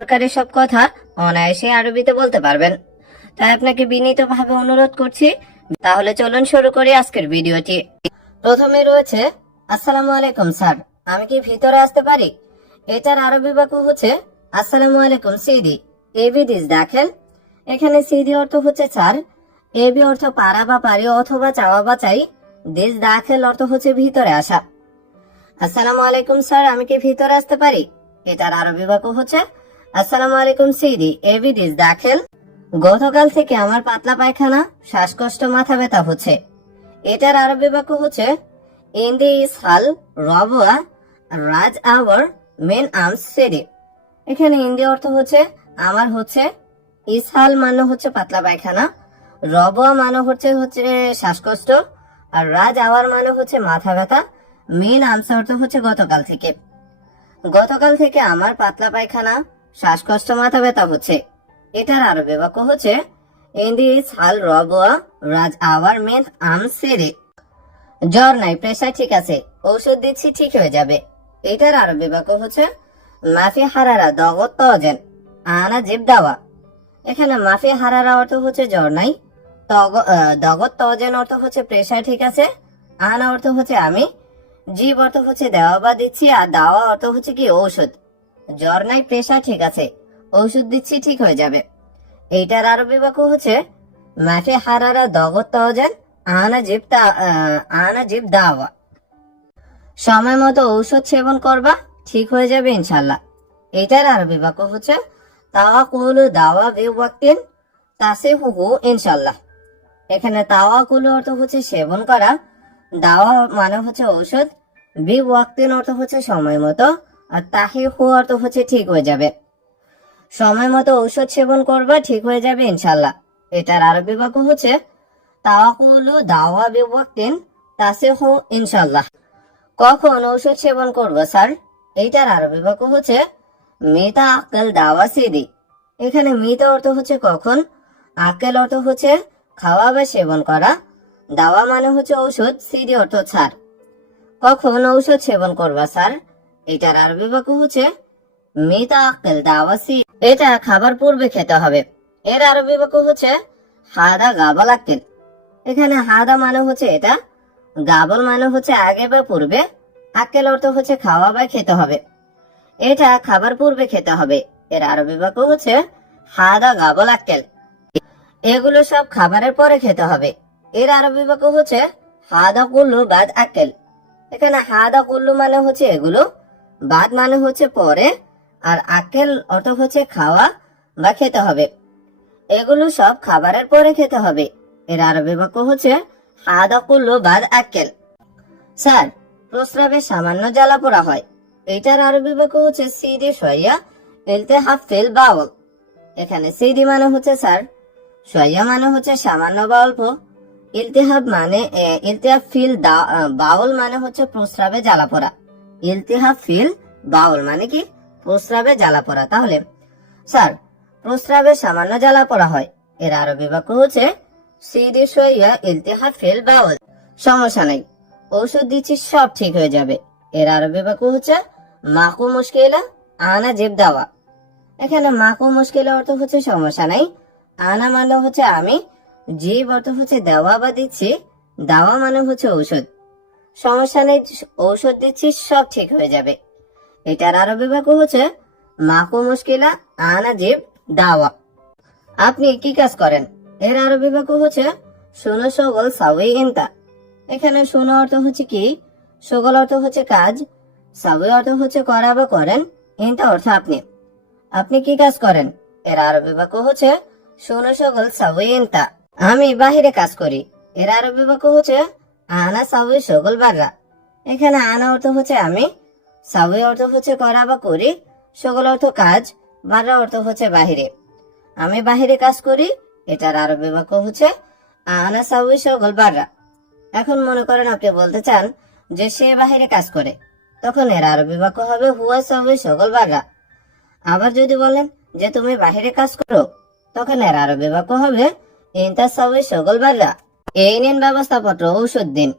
সরকারি সব কথা অনায়াসে আরবিতে বলতে পারবেন। তাই আপনাকে বিনীতভাবে অনুরোধ করছি, তাহলে চলুন শুরু করি আজকের ভিডিওটি। প্রথমে রয়েছে, আসসালামু আলাইকুম স্যার, আমি কি ভিতরে আসতে পারি? এটার আরবি বাক্য হচ্ছে, আসসালামু আলাইকুম সিদি এবি দিস দেখেন। এখানে সিদি অর্থ হচ্ছে স্যার এবি অর্থ পারা বা পারি অথবা চাওয়া বা চাই দিস দাখেল অর্থ হচ্ছে ভিতরে আসা। আসসালামু আলাইকুম স্যার, আমি কি ভিতরে আসতে পারি? এটার আরবি বাক্য হচ্ছে আসসালামু আলাইকুম সিদি এবি দিস দাখেল। গতকাল থেকে আমার পাতলা পায়খানা, শ্বাসকষ্ট, মাথা ব্যথা হচ্ছে। এটার আরবি বাক্য হচ্ছে ইন্দি ইস হাল রবুয়া, রাজ আওয়ার, মেন আর্মস সেরি এখানে ইন্দি অর্থ হচ্ছে, আমার হচ্ছে, ইসহাল মানে হচ্ছে পাতলা পায়খানা, রবুয়া মানে হচ্ছে হচ্ছে শ্বাসকষ্ট, আর রাজ আওয়ার মানে হচ্ছে মাথা ব্যথা, মেন আর্মস অর্থ হচ্ছে গতকাল থেকে। গতকাল থেকে আমার পাতলা পায়খানা শ্বাসকষ্ট, মাথা ব্যথা হচ্ছে। এটার আরও বাক্য হচ্ছে ইন্দি ইস হাল রবুয়া রাজ আওয়ার মেন আর্মস সেরি জ্বর নাই প্রেশার ঠিক আছে, ঔষধ দিচ্ছি, ঠিক হয়ে যাবে। এটার আরবি বাক্য হচ্ছে মাফি হারারা দগত তজেন, আনা জিব দাওয়া। এখানে মাফি হারারা অর্থ হচ্ছে জ্বর নাই দগত তজেন অর্থ হচ্ছে প্রেশার ঠিক আছে, আনা অর্থ হচ্ছে আমি, জীব অর্থ হচ্ছে দেওয়া বা দিচ্ছি, আর দাওয়া অর্থ হচ্ছে কি ঔষধ। জ্বর নাই, প্রেশার ঠিক আছে। ঔষধ দিচ্ছি, ঠিক হয়ে যাবে। এইটার আরবি বাক্য হচ্ছে মাফি হারারা দগত তজেন আনা জিব আনা জিব দাওয়া। সময় মতো ঔষধ সেবন করবা, ঠিক হয়ে যাবে ইনশাল্লাহ এটার আরবি বাক্য হচ্ছে তাওয়া কুলু দাওয়া বি ওয়াক্তিন তাসে হুহু ইনশাল্লাহ এখানে তাওয়া কুলু অর্থ হচ্ছে সেবন করা, দাওয়া মানে হচ্ছে ঔষধ, বি ওয়াক্তিন অর্থ হচ্ছে সময় মতো আর তাহি হু অর্থ হচ্ছে ঠিক হয়ে যাবে। সময় মতো ঔষধ সেবন করবা, ঠিক হয়ে যাবে ইনশাল্লাহ। এটার আরবি বাক্য হচ্ছে তাওয়াকুলু, দাওয়া বি ওয়াক্তিন তাসে হু ইনশাল্লাহ। কখন ঔষধ সেবন করব, স্যার? এইটার আরবি বাক্য হচ্ছে মেতা আক্কেল দাওয়া সিদি। এখানে মিত অর্থ হচ্ছে কখন, আক্কেল অর্থ হচ্ছে খাওয়া বা সেবন করা। দাওয়া মানে হচ্ছে ঔষধ, সিদি অর্থ ছাড়। কখন ঔষধ সেবন করবা, স্যার? এটার আরবি বাক্য হচ্ছে মেতা আক্কেল দাওয়া সি এটা খাবার পূর্বে খেতে হবে। এর আরবি বাক্য হচ্ছে, হাদা গাবাল আক্কেল এখানে হাদা মানে হচ্ছে এটা, গাবল মানে হচ্ছে আগে বা পূর্বে, আক্কেল অর্থ হচ্ছে খাওয়া বা খেতে হবে। এটা খাবার পূর্বে খেতে হবে। এর আরবি বাক্য হচ্ছে, হাদা গাবল আক্কেল এগুলো সব খাবারের পরে খেতে হবে। এর আরবি বাক্য হচ্ছে, হাদা কুল্লু বাদ আক্কেল। এখানে হাদা কুল্লু মানে হচ্ছে এগুলো বাদ মানে হচ্ছে পরে, আর আক্কেল অর্থ হচ্ছে খাওয়া বা খেতে হবে। এগুলো সব খাবারের পরে খেতে হবে। এর আরবি বাক্য হচ্ছে হাদা কুল্লু বাদ আক্কেল। স্যার, প্রস্রাবে সামান্য জ্বালা পোড়া হয়। এটার আরবি বাক্য হচ্ছে সিডি সইয়া ইলতেহাফ ফিল বাউল এখানে সিডি মানে হচ্ছে, স্যার সইয়া মানে হচ্ছে সামান্য বা অল্প। ইলতেহাব মানে ইলতেহাব ফিল বাউল মানে হচ্ছে প্রস্রাবে জ্বালা পোড়া। ইলতেহাব ফিল বাউল মানে কি? প্রস্রাবে জ্বালা পোড়া। তাহলে, স্যার, প্রস্রাবে সামান্য জ্বালা পোড়া হয়। এর আরবি বাক্য হচ্ছে সিডি সইয়া ইলতেহাব ফিল বাউল। সমস্যা নাই ঔষধ দিচ্ছি, সব ঠিক হয়ে যাবে। এর আরবি বাক্য হচ্ছে মাকু মুশকিলা আনা জিব দাওয়া। এখানে মাকু মুশকিলা অর্থ হচ্ছে সমস্যা নাই, আনা মানে হচ্ছে আমি, জীব অর্থ হচ্ছে দেওয়া বা দিচ্ছি, দাওয়া মানে হচ্ছে ঔষধ সমস্যা নেই, ঔষধ দিচ্ছি সব ঠিক হয়ে যাবে। এটার আরবি বাক্য হচ্ছে মাকু মুশকিলা, আনা জিব, দাওয়া। আপনি কি কাজ করেন? এর আরবি বাক্য হচ্ছে শোনো সগল সাউই ইন্তা। এখানে শোনো অর্থ হচ্ছে কি? সগল অর্থ হচ্ছে কাজ সাউই অর্থ হচ্ছে করা বা করেন, ইন্তা অর্থ আপনি। আপনি কি কাজ করেন? এর আরবি বাক্য হচ্ছে শোনো সগল সাউই ইন্তা। আমি বাহিরে কাজ করি। এর আরবি বাক্য হচ্ছে আনা সাউই সকল বাগা এখানে আনা অর্থ হচ্ছে আমি সাউই অর্থ হচ্ছে করা বা করি, সকল অর্থ কাজ বাগা অর্থ হচ্ছে বাহিরে। আমি বাহিরে কাজ করি, এটার আরবি বাক্য হচ্ছে আনা সাউই সকল বাগা এখন মনে করেন আপনি বলতে চান যে সে বাহিরে কাজ করে, তখন এর আরবি বাক্য হবে হুয়া সাউই সকল বাগা আবার যদি বলেন যে তুমি বাহিরে কাজ করো, তখন এর আরবি বাক্য হবে ইন্তা সাউই সকল বাগা এই নিন ব্যবস্থাপত্র, ঔষধ দিন।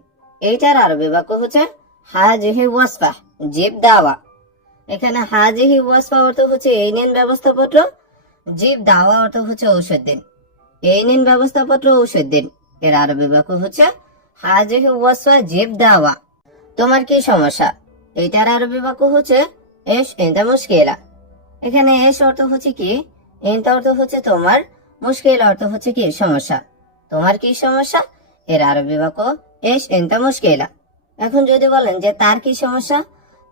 এইটার আরবি বাক্য হচ্ছে হাজিহি ওয়াসফা, জিব দাওয়া। এখানে হাজিহি ওয়াসফা অর্থ হচ্ছে এই নিন ব্যবস্থাপত্র, জীব দাওয়া অর্থ হচ্ছে ঔষধ দিন। এই নিন ব্যবস্থাপত্র, ঔষধ দিন। এর আরবি বাক্য হচ্ছে হাজিহি ওয়াসফা, জীব দাওয়া। তোমার কি সমস্যা? এটার আরবি বাক্য হচ্ছে এস ইনতা মুশকিলা। এখানে এস অর্থ হচ্ছে কি? ইনতা অর্থ হচ্ছে তোমার, মুশকিল অর্থ হচ্ছে কি? সমস্যা। তোমার কি সমস্যা? এর আরবি বাক্য, এস ইনতা মুশকিলা। এখন যদি বলেন যে তার কি সমস্যা,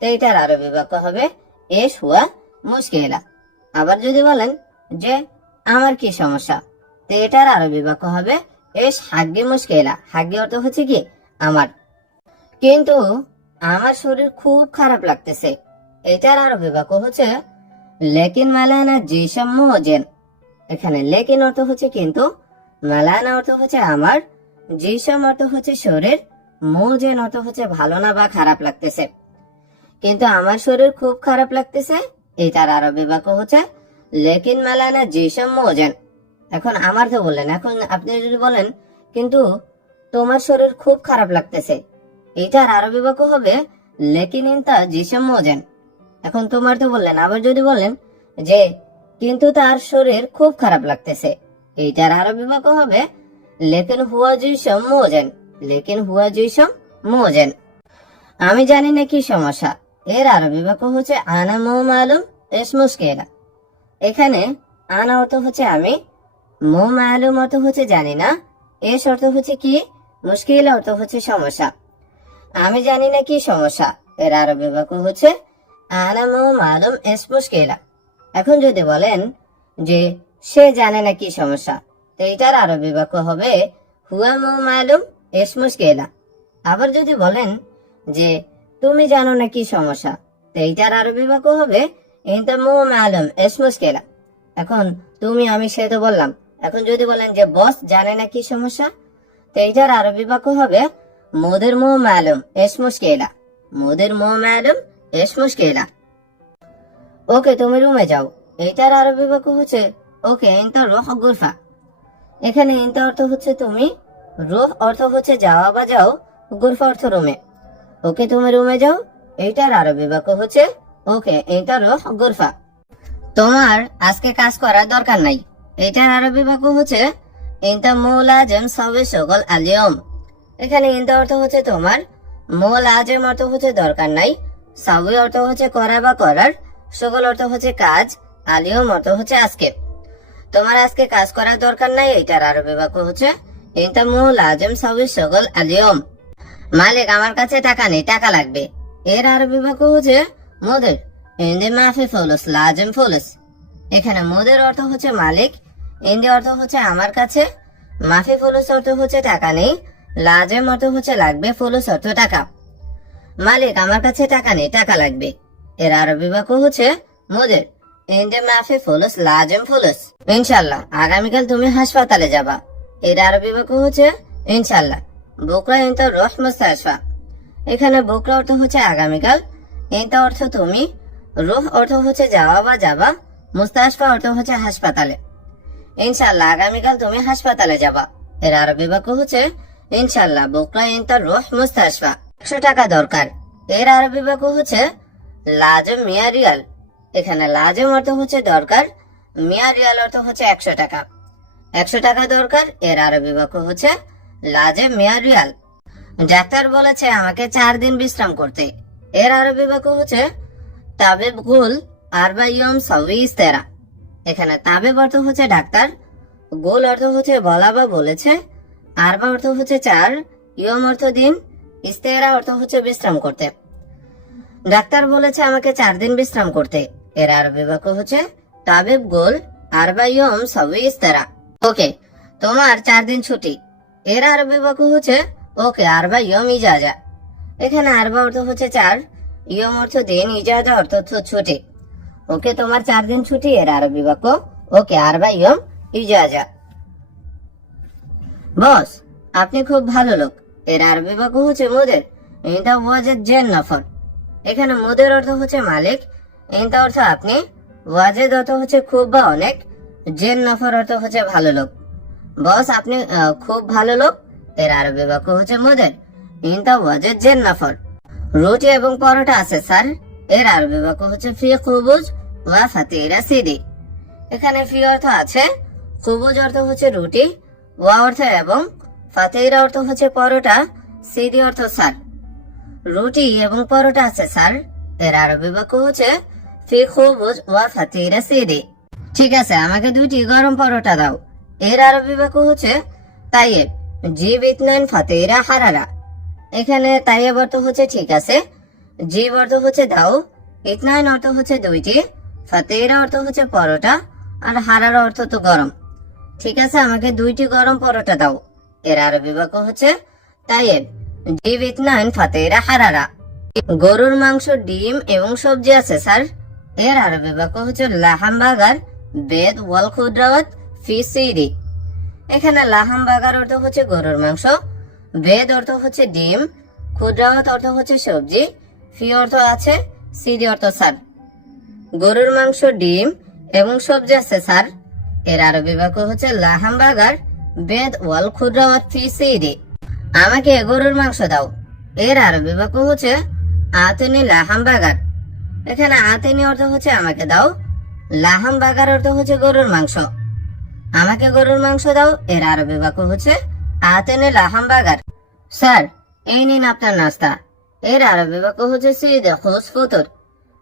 তো এটার আরবি বাক্য হবে, এস হুয়া মুশকিলা। আবার যদি বলেন যে, আমার কি সমস্যা? তো এটার আরবি বাক্য হবে, এস হাগ্গি মুশকিলা। হাগ্গি অর্থ হচ্ছে কি? আমার। কিন্তু আমার শরীর খুব খারাপ লাগতেছে। এটার আরবি বাক্য হচ্ছে, লেকিন মালানা জিসম মোজেন এখানে লেকিন অর্থ হচ্ছে কিন্তু মালানা অর্থ হচ্ছে আমার, জিসম অর্থ হচ্ছে শরীর মোজেন অর্থ হচ্ছে ভালো না বা খারাপ লাগতেছে। কিন্তু আমার শরীর খুব খারাপ লাগতেছে, এটার আরবি বাক্য হচ্ছে লেকিন মালানা জিসম মোজেন এখন আমার তো বললেন, এখন আপনি যদি বলেন, কিন্তু তোমার শরীর খুব খারাপ লাগতেছে, এটার আরবি বাক্য হবে লেকিন ইনতা জিসম মোজেন এখন তোমার তো বললেন, আবার যদি বলেন যে, কিন্তু তার শরীর খুব খারাপ লাগতেছে এইটার আরবি বাক্য হবে। লেকেন হুয়া জুইসম মোজেন। লেকেন হুয়া জুইসম মোজেন। আমি জানি না কি সমস্যা। এর আরবি বাক্য হচ্ছে আনা মো মালুম, এস এখানে আনা অর্থ হচ্ছে আমি, মো মালুম অর্থ হচ্ছে জানি না, এস অর্থ হচ্ছে কি, মুশকিল অর্থ হচ্ছে সমস্যা। আমি জানি না কি সমস্যা। এর আরবি বাক্য হচ্ছে আনা মো মালুম, এস মুশকিলা। এখন যদি বলেন যে সে জানে না কি সমস্যা। তো এটার আরবি হবে, হুয়া মো মালুম, এস মুশকিলা। আবার যদি বলেন যে, তুমি জানো না কি সমস্যা? তো এইটার আরবি বাক্য হবে, ইনতা মো মালুম, এস মুশকিলা। এখন তুমি, আমি সে তো বললাম। এখন যদি বলেন যে, বস জানে না কি সমস্যা? তো এইটার আরবি বাক্য হবে, মোদের মো মালুম, এস মুশকিলা। মোদের মো মালুম, এস মুশকিলা। ওকে, তুমি রুমে যাও। এইটার আরবি বাক্য হচ্ছে ওকে, ইনতা রোহ গুরফা। এখানে ইনতা অর্থ হচ্ছে তুমি, রোহ অর্থ হচ্ছে যাওয়া বা যাও, গুরফা অর্থ রুমে। ওকে, তুমি রুমে যাও, এইটার আরবি বাক্য হচ্ছে, ওকে এইটা রোহ গুরফা। তোমার আজকে কাজ করার দরকার নাই। এটার আরবি বাক্য হচ্ছে, ইনতা মুলাজম সবে সকল আলিয়ম। এখানে ইনতা অর্থ হচ্ছে তোমার, মোল আজম অর্থ হচ্ছে দরকার নাই, সাবি অর্থ হচ্ছে করা বা করার, সকল অর্থ হচ্ছে কাজ, আলিয়ম অর্থ হচ্ছে আজকে তোমার আজকে কাজ করার দরকার নাই, এটার আরবি বাক্য হচ্ছে ইনতা মুল আজম সবে সকল আলিয়ম। মালিক, আমার কাছে টাকা নেই, টাকা লাগবে। এর আরবি বাক্য হচ্ছে মোদের। ইন্দি মাফি ফুলুস, লাজম ফুলুস। এখানে মোদের অর্থ হচ্ছে মালিক ইন্দি অর্থ হচ্ছে আমার কাছে। মাফি ফুলুস অর্থ হচ্ছে টাকা নেই, লাজেম অর্থ হচ্ছে লাগবে ফুলুস অর্থ টাকা। মালিক, আমার কাছে টাকা নেই, টাকা লাগবে। এর আরবি বাক্য হচ্ছে মোদের। ইন্দি মাফি ফুলুস লাজম ফুলুস ইনশাল্লাহ, আগামীকাল তুমি হাসপাতালে যাবা। এর আরবি বাক্য হচ্ছে, ইনশাল্লাহ। বোকরা ইন্তা রহ মুস্তাশফা এখানে বোকরা অর্থ হচ্ছে আগামীকাল। ইন্তা অর্থ তুমি, রুহ অর্থ হচ্ছে যাওয়া বা যাবা। মুস্তাশফা অর্থ হচ্ছে হাসপাতালে। ইনশাল্লাহ, আগামীকাল তুমি হাসপাতালে যাবা। এর আরবি বাক্য হচ্ছে, ইনশাল্লাহ, বোকরা ইন্তা রুহ মুস্তাশফা একশো টাকা দরকার। এর আরবি বাক্য হচ্ছে লাজম মিয়া রিয়াল। এখানে লাজম অর্থ হচ্ছে দরকার মিয়া রিয়াল অর্থ হচ্ছে একশো টাকা। একশো টাকা দরকার, এর আরবি বাক্য হচ্ছে লাজে মিয়া রিয়াল ডাক্তার বলেছে আমাকে চার দিন বিশ্রাম করতে। এর আরবি বাক্য হচ্ছে তাবেব গুল আরবা ইয়ম সাউই ইস্তেরা। এখানে তাবেব অর্থ হচ্ছে ডাক্তার, গোল অর্থ হচ্ছে বলা বা বলেছে, আরবা অর্থ হচ্ছে চার, ইয়ম অর্থ দিন, ইস্তেরা অর্থ হচ্ছে বিশ্রাম করতে। ডাক্তার বলেছে আমাকে চার দিন বিশ্রাম করতে। এর আরবি বাক্য হচ্ছে তাবেব, গোল, আরবা, ইয়ম সাউই ইস্তেরা। ওকে, তোমার চার দিন ছুটি। এর আরবি বাক্য হচ্ছে ওকে, আরবা, ইয়ম, ইজাজা। এখানে আরবা অর্থ হচ্ছে চার, ইয়ম অর্থ দিন, ইজাজা অর্থ ছুটি। ওকে, তোমার চার দিন ছুটি, এর আরবি বাক্য ওকে, আরবা, ইয়ম, ইজাজা। বস, আপনি খুব ভালো লোক। এর আরবি বাক্য হচ্ছে মোদের। ইন্দা ওয়াজেদ জেন নফর। এখানে মোদের অর্থ হচ্ছে মালিক ইন্দা অর্থ আপনি। ওয়াজেদ অর্থ হচ্ছে খুব বা অনেক, জেন নফর অর্থ হচ্ছে ভালো লোক। বস, আপনি খুব ভালো লোক, এর আরবি বাক্য হচ্ছে মোদের। ইনতা ওয়াজেদ জেন নফর। রুটি এবং পরোটা আছে, স্যার। এর আরবি বাক্য হচ্ছে ফি খুবুজ ওয়া ফাতিরা সিদি। এখানে ফি অর্থ আছে, খুবুজ অর্থ হচ্ছে রুটি, ওয়া অর্থ এবং ফাতিরা অর্থ হচ্ছে পরোটা, সিদি অর্থ স্যার। রুটি এবং পরোটা আছে, স্যার। এর আরবি বাক্য হচ্ছে ফি ওয়া ফাতিরা সিদি ঠিক আছে আমাকে দুইটি গরম পরোটা দাও। এর আরবি বাক্য হচ্ছে তাইয়েব জিব ইতনান ফাতিরা হারারা। এখানে তাইয়েব অর্থ হচ্ছে ঠিক আছে জিব অর্থ হচ্ছে দাও ইতনান অর্থ হচ্ছে দুইটি ফাতেরা অর্থ হচ্ছে পরোটা, আর হারার অর্থ তো গরম। ঠিক আছে আমাকে দুইটি গরম পরোটা দাও। এর আরবি বাক্য হচ্ছে তাইয়েব জিব ইতনান ফাতেরা হারারা। গরুর মাংস, ডিম এবং সবজি আছে, স্যার? এর আরবি বাক্য হচ্ছে লাহাম বাগার বেদ ওয়াল খুদ্রাওয়াত ফি সিরি এখানে লাহাম বাগার অর্থ হচ্ছে গরুর মাংস, বেদ অর্থ হচ্ছে ডিম ক্ষুদ্রাওয়াত অর্থ হচ্ছে সবজি, ফি অর্থ আছে সিডি অর্থ সার। গরুর মাংস, ডিম এবং সবজি আছে স্যার এর আরবি বাক্য হচ্ছে লাহাম বাগার বেদ ওয়াল ক্ষুদ্রাওয়াত ফি সিডি আমাকে গরুর মাংস দাও। এর আরবি বাক্য হচ্ছে আতনি লাহাম বাগার এখানে আতনি অর্থ হচ্ছে আমাকে দাও, লাহাম বাগার অর্থ হচ্ছে গরুর মাংস। আমাকে গরুর মাংস দাও, এর আরবি বাক্য হচ্ছে আতেনে লাহাম বাগার। স্যার, এই নিন আপনার নাস্তা। এর আরবি বাক্য হচ্ছে সিদে খুজ ফুতুর।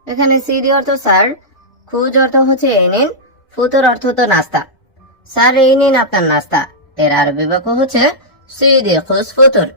এখানে সিদি অর্থ স্যার, খুজ অর্থ হচ্ছে এই নিন, ফুতুর অর্থ তো নাস্তা। স্যার, এই নিন আপনার নাস্তা। এর আরবি বাক্য হচ্ছে সিদে খুজ ফুতুর।